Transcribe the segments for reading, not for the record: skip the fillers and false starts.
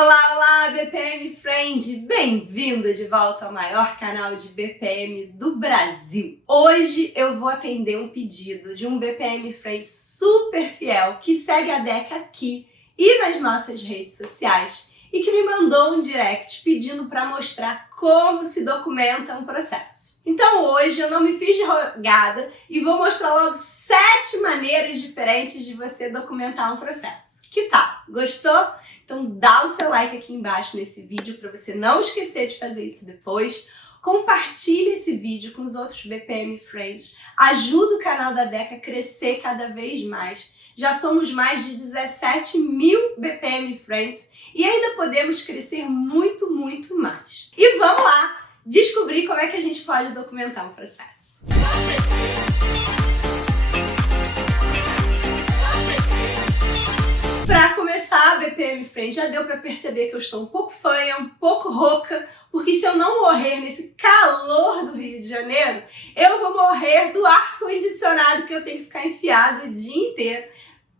Olá, olá, BPM Friend! Bem-vinda de volta ao maior canal de BPM do Brasil. Hoje eu vou atender um pedido de um BPM Friend super fiel que segue a Deca aqui e nas nossas redes sociais e que me mandou um direct pedindo para mostrar como se documenta um processo. Então hoje eu não me fiz de rogada e vou mostrar logo 7 maneiras diferentes de você documentar um processo. Que tal? Gostou? Então dá o seu like aqui embaixo nesse vídeo para você não esquecer de fazer isso depois. Compartilhe esse vídeo com os outros BPM Friends. Ajuda o canal da Deca a crescer cada vez mais. Já somos mais de 17 mil BPM Friends e ainda podemos crescer muito, muito mais. E vamos lá descobrir como é que a gente pode documentar um processo. Para começar, BPM Friend, já deu para perceber que eu estou um pouco fanha, um pouco rouca, porque se eu não morrer nesse calor do Rio de Janeiro, eu vou morrer do ar-condicionado que eu tenho que ficar enfiado o dia inteiro,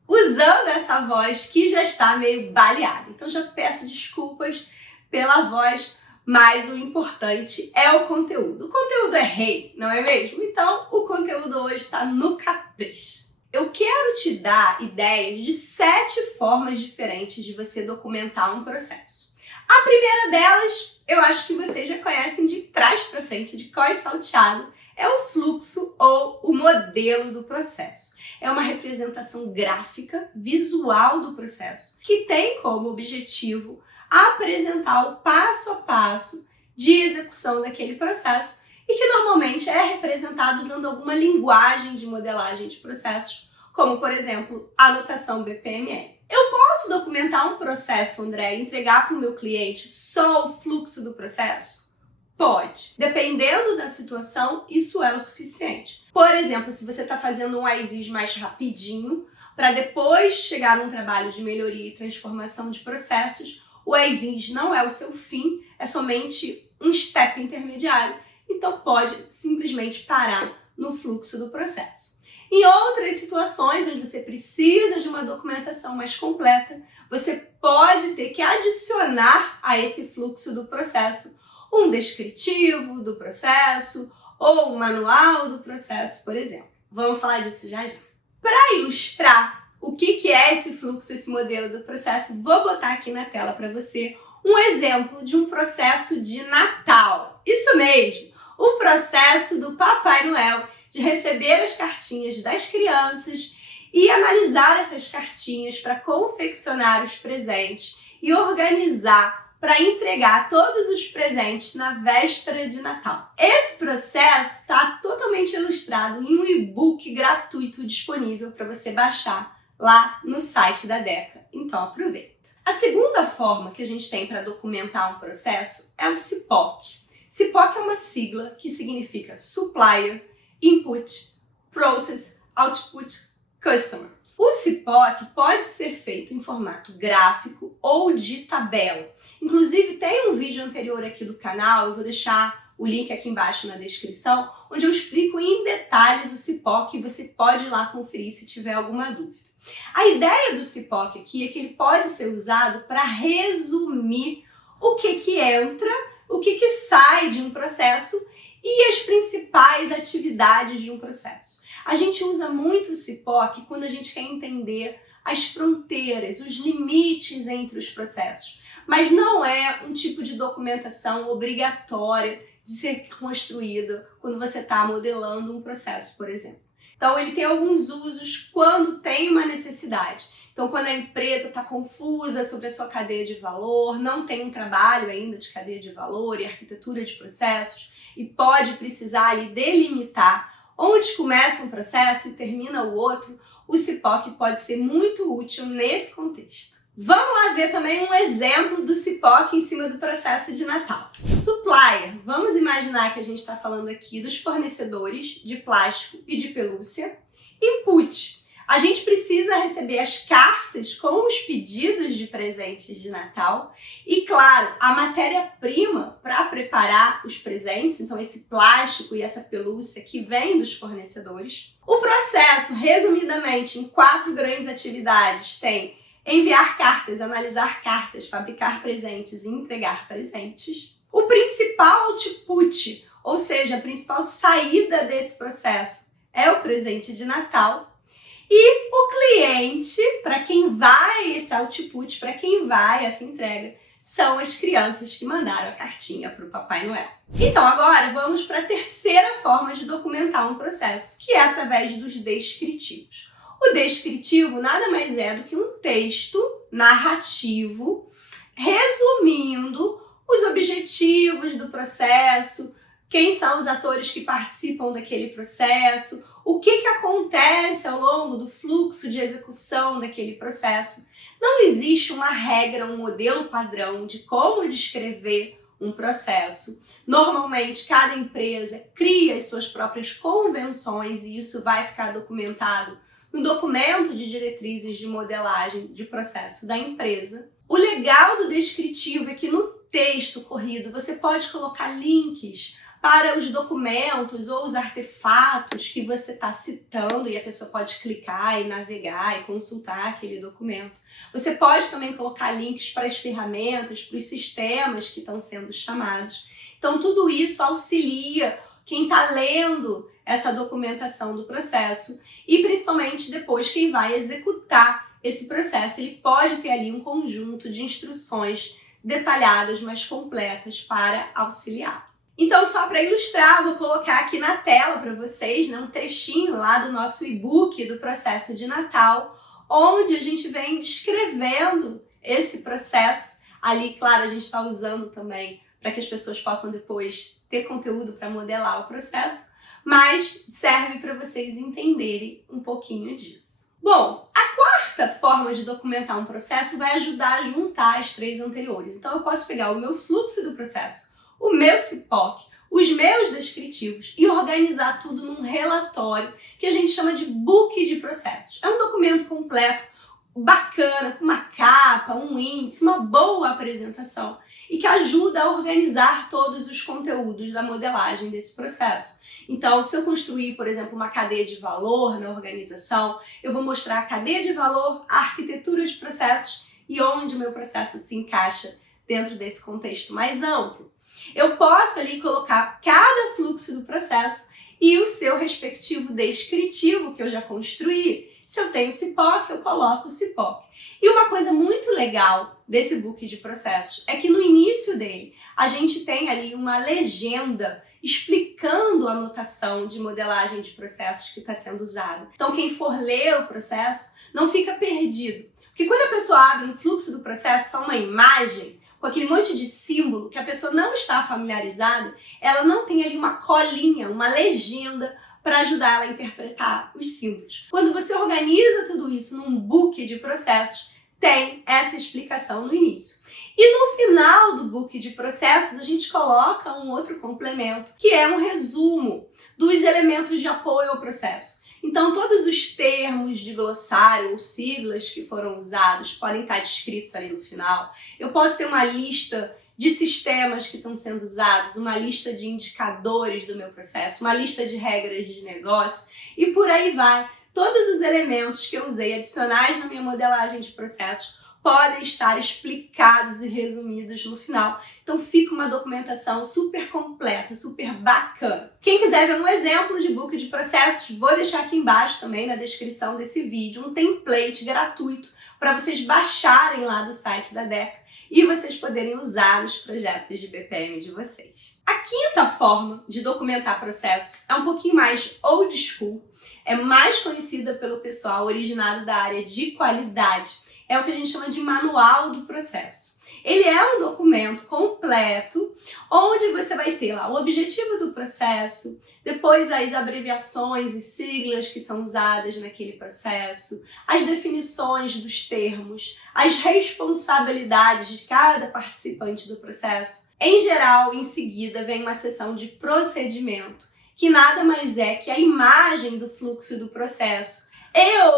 usando essa voz que já está meio baleada. Então já peço desculpas pela voz, mas o importante é o conteúdo. O conteúdo é rei, não é mesmo? Então o conteúdo hoje está no capricho. Eu quero te dar ideias de 7 formas diferentes de você documentar um processo. A primeira delas, eu acho que vocês já conhecem de trás para frente, de cós salteado, é o fluxo ou o modelo do processo. É uma representação gráfica, visual do processo, que tem como objetivo apresentar o passo a passo de execução daquele processo e que normalmente é representado usando alguma linguagem de modelagem de processos, como, por exemplo, a notação BPMN. Eu posso documentar um processo, André, e entregar para o meu cliente só o fluxo do processo? Pode. Dependendo da situação, isso é o suficiente. Por exemplo, se você está fazendo um ASIS mais rapidinho, para depois chegar num trabalho de melhoria e transformação de processos, o ASIS não é o seu fim, é somente um step intermediário. Então pode simplesmente parar no fluxo do processo. Em outras situações onde você precisa de uma documentação mais completa, você pode ter que adicionar a esse fluxo do processo um descritivo do processo ou um manual do processo, por exemplo. Vamos falar disso já já. Para ilustrar o que é esse fluxo, esse modelo do processo, vou botar aqui na tela para você um exemplo de um processo de Natal. Isso mesmo! O processo do Papai Noel de receber as cartinhas das crianças e analisar essas cartinhas para confeccionar os presentes e organizar para entregar todos os presentes na véspera de Natal. Esse processo está totalmente ilustrado em um e-book gratuito disponível para você baixar lá no site da Deca. Então aproveita. A segunda forma que a gente tem para documentar um processo é o CIPOC. CIPOC é uma sigla que significa Supplier, Input, Process, Output, Customer. O CIPOC pode ser feito em formato gráfico ou de tabela. Inclusive tem um vídeo anterior aqui do canal, eu vou deixar o link aqui embaixo na descrição, onde eu explico em detalhes o CIPOC e você pode ir lá conferir se tiver alguma dúvida. A ideia do CIPOC aqui é que ele pode ser usado para resumir o que entra, o que sai de um processo e as principais atividades de um processo. A gente usa muito o CIPOC quando a gente quer entender as fronteiras, os limites entre os processos, mas não é um tipo de documentação obrigatória de ser construída quando você está modelando um processo, por exemplo. Então ele tem alguns usos quando tem uma necessidade. Então, quando a empresa está confusa sobre a sua cadeia de valor, não tem um trabalho ainda de cadeia de valor e arquitetura de processos, e pode precisar ali delimitar onde começa um processo e termina o outro, o CIPOC pode ser muito útil nesse contexto. Vamos lá ver também um exemplo do CIPOC em cima do processo de Natal. Supplier, vamos imaginar que a gente está falando aqui dos fornecedores de plástico e de pelúcia. Input, a gente precisa receber as cartas com os pedidos de presentes de Natal e, claro, a matéria-prima para preparar os presentes, então esse plástico e essa pelúcia que vem dos fornecedores. O processo, resumidamente, em 4 grandes atividades, tem enviar cartas, analisar cartas, fabricar presentes e entregar presentes. O principal output, ou seja, a principal saída desse processo, é o presente de Natal. E o cliente, para quem vai esse output, para quem vai essa entrega, são as crianças que mandaram a cartinha para o Papai Noel. Então agora vamos para a terceira forma de documentar um processo, que é através dos descritivos. O descritivo nada mais é do que um texto narrativo resumindo os objetivos do processo, quem são os atores que participam daquele processo, o que acontece ao longo do fluxo de execução daquele processo. Não existe uma regra, um modelo padrão de como descrever um processo. Normalmente, cada empresa cria as suas próprias convenções e isso vai ficar documentado no documento de diretrizes de modelagem de processo da empresa. O legal do descritivo é que no texto corrido você pode colocar links para os documentos ou os artefatos que você está citando e a pessoa pode clicar e navegar e consultar aquele documento. Você pode também colocar links para as ferramentas, para os sistemas que estão sendo chamados. Então tudo isso auxilia quem está lendo essa documentação do processo e principalmente depois quem vai executar esse processo. Ele pode ter ali um conjunto de instruções detalhadas, mais completas para auxiliar. Então, só para ilustrar, vou colocar aqui na tela para vocês, um trechinho lá do nosso e-book do processo de Natal, onde a gente vem descrevendo esse processo. Ali, claro, a gente está usando também para que as pessoas possam depois ter conteúdo para modelar o processo, mas serve para vocês entenderem um pouquinho disso. Bom, a quarta forma de documentar um processo vai ajudar a juntar as três anteriores. Então, eu posso pegar o meu fluxo do processo, o meu CIPOC, os meus descritivos e organizar tudo num relatório que a gente chama de book de processos. É um documento completo, bacana, com uma capa, um índice, uma boa apresentação e que ajuda a organizar todos os conteúdos da modelagem desse processo. Então, se eu construir, por exemplo, uma cadeia de valor na organização, eu vou mostrar a cadeia de valor, a arquitetura de processos e onde o meu processo se encaixa dentro desse contexto mais amplo. Eu posso ali colocar cada fluxo do processo e o seu respectivo descritivo que eu já construí. Se eu tenho CIPOC, eu coloco o CIPOC. E uma coisa muito legal desse book de processos é que no início dele a gente tem ali uma legenda explicando a notação de modelagem de processos que está sendo usada. Então quem for ler o processo não fica perdido. Porque quando a pessoa abre um fluxo do processo, só uma imagem, com aquele monte de símbolo que a pessoa não está familiarizada, ela não tem ali uma colinha, uma legenda para ajudar ela a interpretar os símbolos. Quando você organiza tudo isso num book de processos, tem essa explicação no início. E no final do book de processos, a gente coloca um outro complemento, que é um resumo dos elementos de apoio ao processo. Então, todos os termos de glossário ou siglas que foram usados podem estar descritos ali no final. Eu posso ter uma lista de sistemas que estão sendo usados, uma lista de indicadores do meu processo, uma lista de regras de negócio e por aí vai. Todos os elementos que eu usei adicionais na minha modelagem de processos podem estar explicados e resumidos no final. Então fica uma documentação super completa, super bacana. Quem quiser ver um exemplo de book de processos, vou deixar aqui embaixo também na descrição desse vídeo um template gratuito para vocês baixarem lá do site da Deca e vocês poderem usar nos projetos de BPM de vocês. A quinta forma de documentar processo é um pouquinho mais old school, é mais conhecida pelo pessoal originado da área de qualidade. É o que a gente chama de manual do processo. Ele é um documento completo, onde você vai ter lá o objetivo do processo, depois as abreviações e siglas que são usadas naquele processo, as definições dos termos, as responsabilidades de cada participante do processo. Em geral, em seguida, vem uma seção de procedimento, que nada mais é que a imagem do fluxo do processo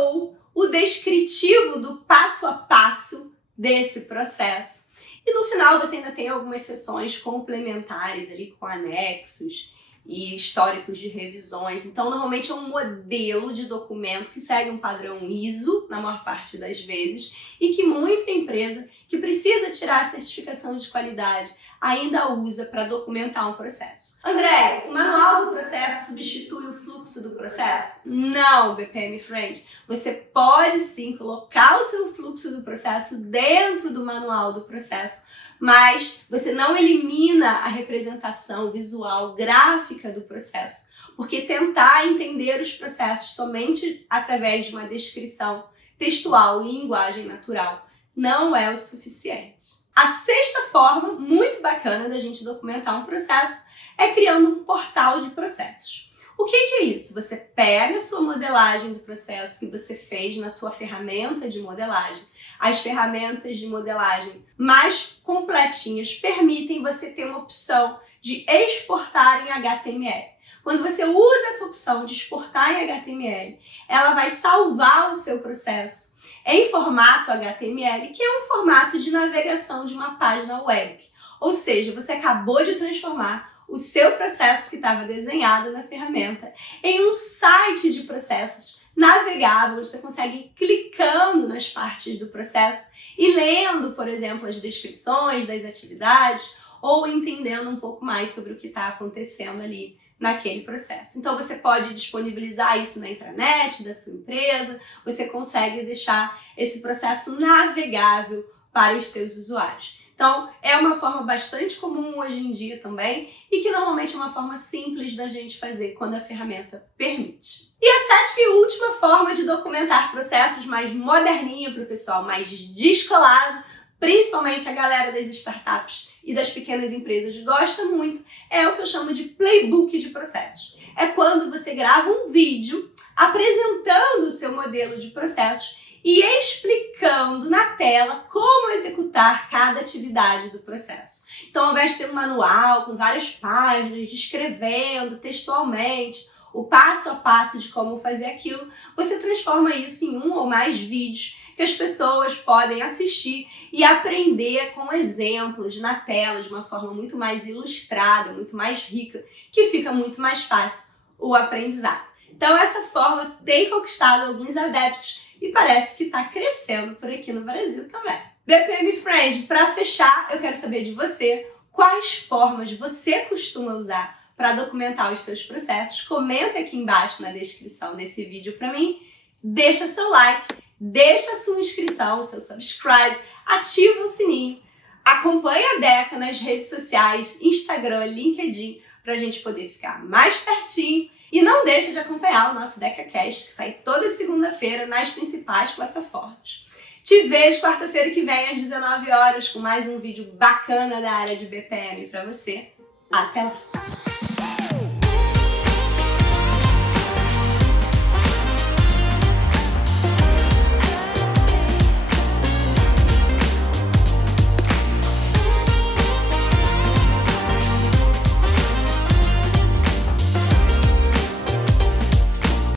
ou o descritivo do passo a passo desse processo. E no final você ainda tem algumas seções complementares ali com anexos e históricos de revisões. Então, normalmente é um modelo de documento que segue um padrão ISO, na maior parte das vezes, e que muita empresa que precisa tirar a certificação de qualidade ainda usa para documentar um processo. André, o manual do processo substitui o fluxo do processo? Não, BPM Friend. Você pode sim colocar o seu fluxo do processo dentro do manual do processo, mas você não elimina a representação visual, gráfica do processo, porque tentar entender os processos somente através de uma descrição textual e linguagem natural não é o suficiente. A sexta forma, muito bacana da gente documentar um processo, é criando um portal de processos. O que é isso? Você pega a sua modelagem do processo que você fez na sua ferramenta de modelagem. As ferramentas de modelagem mais completinhas permitem você ter uma opção de exportar em HTML. Quando você usa essa opção de exportar em HTML, ela vai salvar o seu processo em formato HTML, que é um formato de navegação de uma página web. Ou seja, você acabou de transformar o seu processo que estava desenhado na ferramenta em um site de processos navegável, onde você consegue ir clicando nas partes do processo e lendo, por exemplo, as descrições das atividades ou entendendo um pouco mais sobre o que está acontecendo ali naquele processo. Então você pode disponibilizar isso na intranet da sua empresa, você consegue deixar esse processo navegável para os seus usuários. Então é uma forma bastante comum hoje em dia também e que normalmente é uma forma simples da gente fazer quando a ferramenta permite. E a sétima e última forma de documentar processos, mais moderninha para o pessoal mais descolado, principalmente a galera das startups e das pequenas empresas gosta muito, é o que eu chamo de playbook de processos. É quando você grava um vídeo apresentando o seu modelo de processos e explicando na tela como executar cada atividade do processo. Então, ao invés de ter um manual com várias páginas, descrevendo textualmente o passo a passo de como fazer aquilo, você transforma isso em um ou mais vídeos que as pessoas podem assistir e aprender com exemplos na tela de uma forma muito mais ilustrada, muito mais rica, que fica muito mais fácil o aprendizado. Então essa forma tem conquistado alguns adeptos e parece que está crescendo por aqui no Brasil também. BPM Friend, para fechar, eu quero saber de você quais formas você costuma usar para documentar os seus processos. Comenta aqui embaixo na descrição desse vídeo para mim, deixa seu like, deixa sua inscrição, seu subscribe, ativa o sininho, acompanha a Deca nas redes sociais, Instagram, LinkedIn, para a gente poder ficar mais pertinho. E não deixa de acompanhar o nosso DecaCast, que sai toda segunda-feira nas principais plataformas. Te vejo quarta-feira que vem às 19 horas com mais um vídeo bacana da área de BPM para você. Até lá!